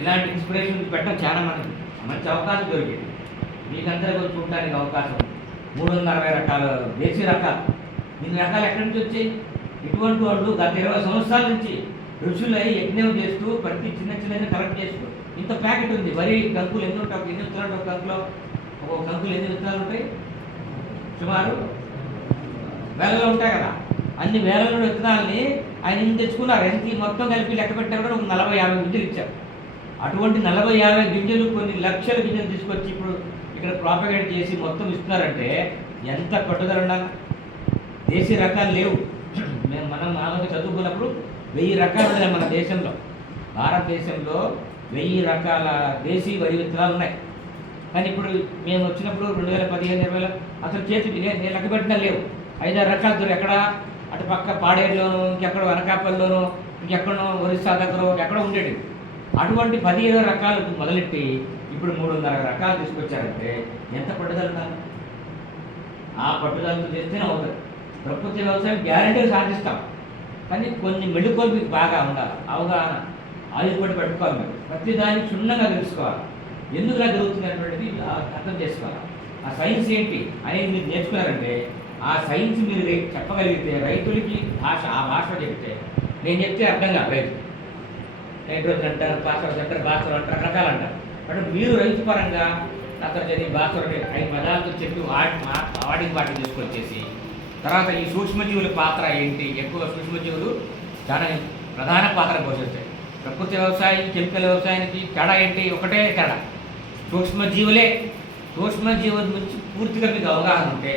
ఇలాంటి ఇన్స్పిరేషన్ పెట్టడం చాలా మంచి అవకాశం దొరికింది. మీకందరూ చూడడానికి అవకాశం. 360 రకాల దేశీ రకాలు, ఇన్ని రకాలు ఎక్కడి నుంచి వచ్చాయి? ఇటువంటి వాళ్ళు గత 20 సంవత్సరాల నుంచి ఋషులై యజ్ఞం చేస్తూ ప్రతి చిన్న చిన్న కలెక్ట్ చేస్తూ ఇంత ప్యాకెట్ ఉంది. వరి కంకులు ఎన్ని ఉంటాయి? ఎన్ని విత్తనాలు ఒక కంకులో? ఒక కంకులు ఎన్ని విత్తనాలు ఉంటాయి? సుమారు వేలలో ఉంటాయి కదా. అన్ని వేలలో విత్తనాలని ఆయన ఇన్ని తెచ్చుకున్నారు. ఎంత మొత్తం కలిపి లెక్క పెట్టినా కూడా ఒక 40-50 గింజలు ఇచ్చారు. అటువంటి 40-50 గింజలు కొన్ని లక్షల గింజలు తీసుకొచ్చి ఇప్పుడు ఇక్కడ ప్రాపగేట్ చేసి మొత్తం ఇస్తున్నారంటే ఎంత పట్టుదల ఉండాలి. దేశీ రకాలు లేవు. మనం మామూలుగా చదువుకున్నప్పుడు 1000 రకాలు ఉన్నాయి మన దేశంలో. భారతదేశంలో 1000 రకాల దేశీ వరి విత్తనాలు ఉన్నాయి. కానీ ఇప్పుడు మేము వచ్చినప్పుడు 2015-20 అసలు చేతికి నేను లెక్క పెట్టినా లేవు. 5-6 రకాలు ఎక్కడ అటు పక్క పాడేరులోను, ఇంకెక్కడో అనకాపల్లిలోను, ఇంకెక్కడో ఒరిస్సా దగ్గర ఎక్కడో ఉండేది. అటువంటి 10-20 రకాలు మొదలెట్టి ఇప్పుడు 300 రకాలు తీసుకొచ్చారంటే ఎంత పట్టుదల ఉండాలి. ఆ పట్టుదలతో చేస్తేనే అవుతుంది. ప్రకృతి వ్యవసాయం గ్యారెంటీగా సాధిస్తాం. కానీ కొన్ని మెళుకువలు మీకు బాగా ఉండాలి. అవగాహన ఆయుర్పడి పెట్టుకోవాలి. మీరు ప్రతిదాన్ని క్షుణ్ణంగా తెలుసుకోవాలి. ఎందుకు ఇలా జరుగుతుంది అనేటువంటిది అర్థం చేసుకోవాలి. ఆ సైన్స్ ఏంటి అనేది మీరు నేర్చుకున్నారంటే ఆ సైన్స్ మీరు చెప్పగలిగితే రైతులకి ఆ భాష చెప్తే, నేను చెప్తే అర్థం కాదు. నైట్రోజన్ అంటారు, ఫాస్ఫరస్ అంటారు, భాస్వరం అంటారు, రకరకాలు అంటారు. బట్ మీరు రైతు పరంగా నత్రజని, భాస్వరం 5 పదాలతో చెప్పి వాటిని తీసుకొచ్చేసి తర్వాత ఈ సూక్ష్మజీవుల పాత్ర ఏంటి? ఎక్కువ సూక్ష్మజీవులు చాలా ప్రధాన పాత్ర పోషిస్తాయి. ప్రకృతి వ్యవసాయం, కెమికల్ వ్యవసాయానికి తేడా ఏంటి? ఒకటే తేడా, సూక్ష్మజీవులే. సూక్ష్మజీవుల నుంచి పూర్తిగా మీకు అవగాహన ఉంటే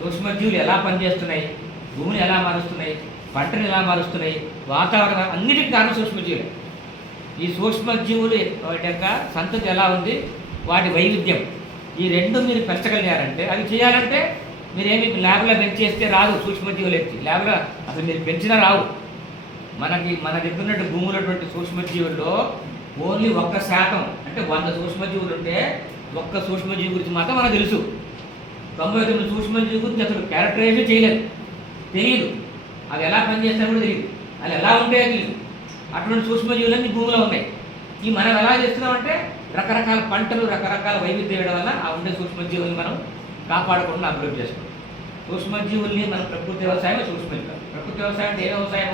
సూక్ష్మజీవులు ఎలా పనిచేస్తున్నాయి, భూమిని ఎలా మారుస్తున్నాయి, పంటను ఎలా మారుస్తున్నాయి, వాతావరణం అన్నిటికీ కారణం సూక్ష్మజీవులే. ఈ సూక్ష్మజీవులు యొక్క సంతతి ఎలా ఉంది, వాటి వైవిధ్యం, ఈ రెండు మీరు పెంచగలిగారంటే, అది చేయాలంటే మీరేమి ల్యాబ్లో పెంచేస్తే రాదు. సూక్ష్మజీవులు ఎత్తి ల్యాబ్లో అసలు మీరు పెంచినా రావు. మన దగ్గర ఉన్నట్టు భూములటువంటి సూక్ష్మజీవుల్లో ఓన్లీ 1% అంటే 100 సూక్ష్మజీవులు ఉంటే 1 సూక్ష్మజీవి గురించి మాత్రం మనకు తెలుసు. 99 సూక్ష్మజీవి గురించి అసలు క్యారెక్టరైజ్ చేయలేదు, తెలియదు. అవి ఎలా పనిచేస్తాయో కూడా తెలియదు, అది ఎలా ఉంటాయో తెలియదు. అటువంటి సూక్ష్మజీవులన్నీ భూమిలో ఉన్నాయి. ఈ మనం ఎలా చేస్తున్నామంటే రకరకాల పంటలు, రకరకాల వైవిధ్యం వేయడం వల్ల ఆ ఉండే సూక్ష్మజీవుల్ని మనం కాపాడకుండా అభివృద్ధి చేసుకోవాలి. సూక్ష్మజీవుల్ని మన ప్రకృతి వ్యవసాయమే సూక్ష్మజీవులు. ప్రకృతి వ్యవసాయం అంటే ఏ వ్యవసాయం?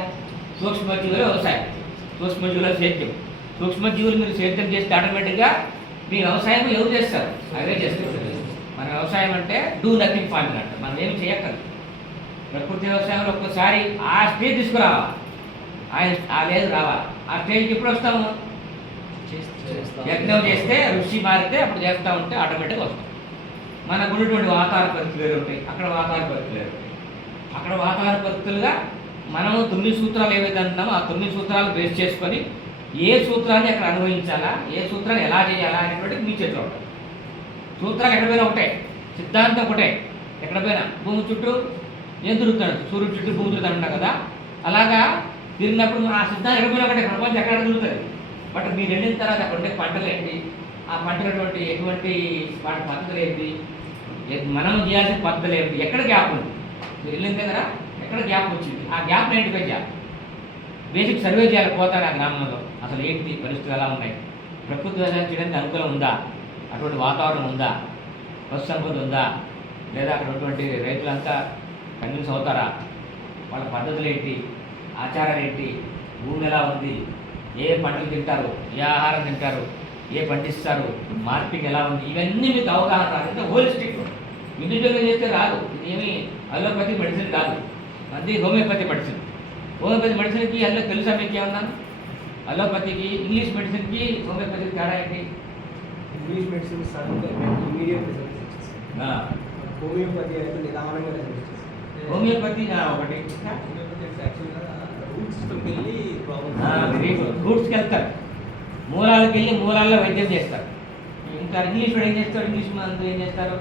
సూక్ష్మజీవుల వ్యవసాయం, సూక్ష్మజీవుల సేద్యం. సూక్ష్మజీవులు మీరు సేద్యం చేస్తే ఆటోమేటిక్గా మీ వ్యవసాయం ఎవరు చేస్తారు? అవే చేస్తారు. మన వ్యవసాయం అంటే డూ నథింగ్ ఫార్మింగ్ అంట. మనం ఏమి చేయక్కర్లేదు. ప్రకృతి వ్యవసాయంలో ఒక్కసారి ఆ స్టేజ్ తీసుకురావాలి. ఆ లేదు రావాలి. ఆ స్టేజ్కి ఎప్పుడు వస్తాము? యజ్ఞం చేస్తే, రుచి మారితే అప్పుడు చేస్తూ ఉంటే ఆటోమేటిక్గా వస్తాం. మనకు ఉన్నటువంటి వాతావరణ పరిస్థితులు వేరు ఉంటాయి, అక్కడ వాతావరణ పరిస్థితులు వేరు ఉంటాయి. అక్కడ వాతావరణ పరిస్థితులుగా మనము 9 సూత్రాలు ఏవైతే అంటున్నామో ఆ 9 సూత్రాలు బేస్ చేసుకొని ఏ సూత్రాన్ని అక్కడ అనుభవించాలా, ఏ సూత్రాన్ని ఎలా చేయాలా అనేటువంటిది మీ చేతిలో ఉంటాయి. సూత్రాలు ఎక్కడ పోయినా ఒకటే, సిద్ధాంతం ఒకటే. ఎక్కడ పోయినా భూమి చుట్టూ ఏం తిరుగుతాడు? సూర్యుడు చుట్టూ భూమి తిరుగుతాడు ఉంటాం కదా. అలాగా తిరిగినప్పుడు ఆ సిద్ధాంతం ఎక్కడ పోయినా ఒకటే, ప్రపంచం ఎక్కడ తిరుగుతుంది. బట్ మీరు వెళ్ళిన తర్వాత అక్కడ ఉండే పంటలు ఏంటి, ఆ పంటలటువంటి ఎటువంటి వాటి పద్ధతులు ఏంటి, మనం చేయాల్సిన పద్ధతులు ఏంటి, ఎక్కడ గ్యాప్ ఉంది? మీరు వెళ్ళిన దగ్గర ఎక్కడ గ్యాప్ వచ్చింది, ఆ గ్యాప్ ఐడెంటిఫై చేయాలి. బేసిక్ సర్వే చేయాలి. పోతారు ఆ గ్రామంలో అసలు ఏంటి పరిస్థితులు ఎలా ఉన్నాయి, ప్రకృతి వ్యవసాయం చేయడానికి అనుకూలం ఉందా, అటువంటి వాతావరణం ఉందా, పశు సంపద ఉందా, లేదా అక్కడ ఉన్నటువంటి రైతులంతా కన్విన్స్ అవుతారా, వాళ్ళ పద్ధతులు ఏంటి, ఆచారాలు ఏంటి, భూమి ఎలా ఉంది, ఏ పంటలు తింటారు, ఏ ఆహారం తింటారు, ఏ పండిస్తారు, మార్కెటింగ్ ఎలా ఉంది, ఇవన్నీ మీకు అవగాహన రాదు. అంటే హోలిస్టిక్, ఇండివిజువల్గా చేస్తే రాదు. ఇది ఏమి అలోపతి మెడిసిన్ కాదు, అది హోమియోపతి మెడిసిన్. హోమియోపతి మెడిసిన్కి అందులో తెలుసా మీకు ఏమన్నా? అలోపతికి, ఇంగ్లీష్ మెడిసిన్కి, హోమియోపతికి తేడా ఏంటి? ఇంగ్లీష్ మెడిసిన్ ఇమీడియట్ రిజల్ట్స్ ఇచ్చేస్తుంది. హోమియోపతి అయితే నిదానంగా రిజల్ట్స్ ఇచ్చేస్తుంది. హోమియోపతి ఒకటి రూట్స్కి వెళ్తారు, మూలాలకు వెళ్ళి మూలాల్లో వైద్యం చేస్తారు. ఇంకా ఇంగ్లీష్ వాడు ఏం చేస్తారు? ఇంగ్లీష్ మందు ఏం చేస్తారు?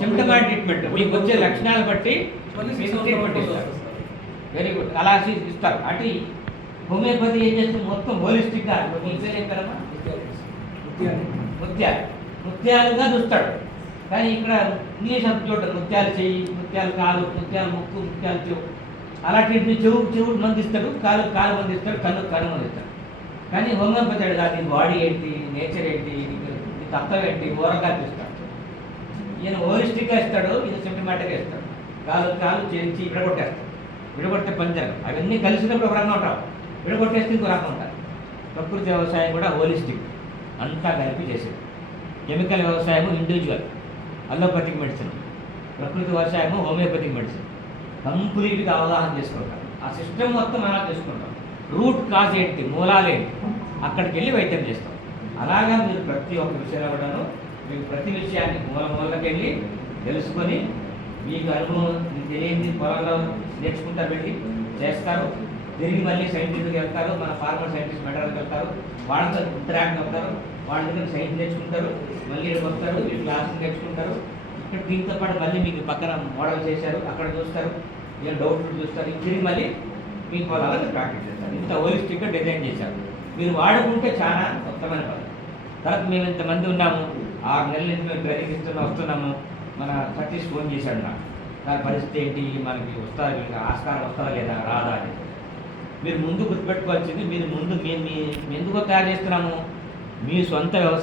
సిమ్టమాటిక్ ట్రీట్మెంట్, మీకు వచ్చే లక్షణాలు బట్టి ట్రీట్మెంట్ ఇస్తారు. వెరీ గుడ్, అలా ఇస్తారు. అటు హోమియోపతి ఏం చేస్తుంది? మొత్తం హోలిస్టిక్గా. మీ పేరు ఏం పేరమ్మా? ముత్యాలుగా చూస్తాడు. కానీ ఇక్కడ ఇంగ్లీష్ అంత చూడరు. ముత్యాలు చెయ్యి, ముత్యాలు కాలు, ముత్యాలు ముక్కు, ముత్యాలు చెవు, అలాంటి చెవుడు మంది ఇస్తాడు, కాలు మంది ఇస్తాడు, కన్ను మంది ఇస్తాడు. కానీ హోమియోపతి కాదు, నీ బాడీ ఏంటి, నేచర్ ఏంటి, నీ తత్వం ఏంటి, ఓరగా ఇస్తాడు. ఈయన హోలిస్టిక్గా ఇస్తాడు, ఈయన సిమ్టమాటిక్గా ఇస్తాడు. కాలు చేయించి విడగొట్టేస్తాడు. విడగొడితే పంచారు అవన్నీ కలిసినప్పుడు ఒక రకంగా ఉంటారు, విడగొట్టేస్తే ఇంకో రకం ఉంటారు. ప్రకృతి వ్యవసాయం కూడా హోలిస్టిక్, అంతా కలిపి చేసేది. కెమికల్ వ్యవసాయము ఇండివిజువల్, అలోపతిక్ మెడిసిన్. ప్రకృతి వ్యవసాయము హోమియోపతిక్ మెడిసిన్. కంప్లీట్గా అవగాహన చేసుకుంటాం, ఆ సిస్టమ్ మొత్తం అలా చేసుకుంటాం. రూట్ కాజ్ ఏంటి, మూలాలేంటి, అక్కడికి వెళ్ళి వైద్యం చేస్తాం. అలాగా మీరు ప్రతి ఒక్క విషయంలో కూడాను మీకు ప్రతి విషయాన్ని మూలకి వెళ్ళి తెలుసుకొని, మీకు అనుభవం మీకు తెలియంది పొలంలో నేర్చుకుంటారు, వెళ్ళి చేస్తారు. తిరిగి మళ్ళీ సైంటిస్ట్కి వెళ్తారు, మన ఫార్మర్ సైంటిస్ట్ మెటీరియల్కి వెళ్తారు, వాళ్ళతో ఇంటరాక్ట్ అవుతారు, వాళ్ళ దగ్గర సైన్స్ నేర్చుకుంటారు, మళ్ళీ ఇక్కడికి వస్తారు, ఈ క్లాసులు నేర్చుకుంటారు. ఇక్కడ దీంతో పాటు మళ్ళీ మీకు పక్కన మోడల్ చేశారు, అక్కడ చూస్తారు, ఏం డౌట్లు చూస్తారు, తిరిగి మళ్ళీ మీ పొలాలను ప్రాక్టీస్ చేస్తారు. ఇంత హోలిస్టిక్గా డిజైన్ చేశారు. మీరు వాడుకుంటే చాలా ఉత్తమమైన పద్ధతి. తర్వాత మేము ఇంతమంది ఉన్నాము, 6 నెలల నుంచి మేము ట్రైనింగ్ వస్తున్నాము. మన సతీష్ ఫోన్ చేశాడు నాకు, దాని పరిస్థితి ఏంటి, మనకి వస్తుంది ఆస్కారం వస్తుందా లేదా, రాదా అని. మీరు ముందు గుర్తుపెట్టుకోవాల్సింది, మీరు ముందు మేము ఎందుకు తయారు చేస్తున్నాము, మీ సొంత వ్యవసాయం